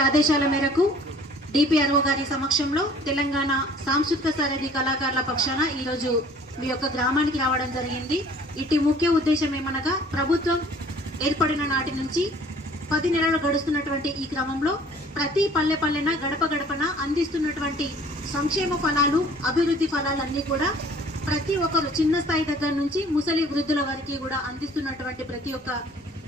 ఆదేశాల మేరకు డిపిఆర్ఓ గారి సమక్షంలో తెలంగాణ సాంస్కృతిక సారథి కళాకారుల పక్షాన ఈరోజు మీ యొక్క గ్రామానికి రావడం జరిగింది. ఇటు ముఖ్య ఉద్దేశం ఏమనగా ప్రభుత్వం ఏర్పడిన నాటి నుంచి 10 నెలలు గడుస్తున్నటువంటి ఈ క్రమంలో ప్రతి పల్లెన గడప గడపన అందిస్తున్నటువంటి సంక్షేమ ఫలాలు, అభివృద్ధి ఫలాలన్నీ కూడా ప్రతి ఒక్కరు చిన్న స్థాయి దగ్గర నుంచి ముసలి వృద్ధుల వరకు కూడా అందిస్తున్నటువంటి ప్రతి ఒక్క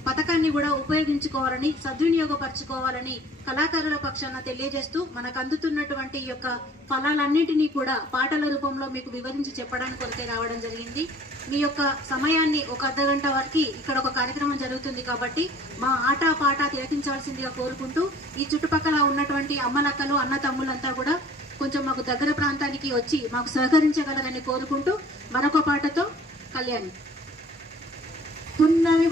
పథకాన్ని కూడా ఉపయోగించుకోవాలని, సద్వినియోగపరచుకోవాలని కళాకారుల పక్షాన తెలియజేస్తూ మనకు అందుతున్నటువంటి ఈ యొక్క ఫలాలన్నింటినీ కూడా పాటల రూపంలో మీకు వివరించి చెప్పడానికి కొరకే రావడం జరిగింది. మీ యొక్క సమయాన్ని ఒక అర్ధగంట వరకు ఇక్కడ ఒక కార్యక్రమం జరుగుతుంది కాబట్టి మా ఆట పాట తిలకించాల్సిందిగా కోరుకుంటూ ఈ చుట్టుపక్కల ఉన్నటువంటి అమ్మలక్కలు, అన్న తమ్ములంతా కూడా కొంచెం మాకు దగ్గర ప్రాంతానికి వచ్చి మాకు సహకరించగలరని కోరుకుంటూ మరొక పాటతో కళ్యాణి. పున్నమి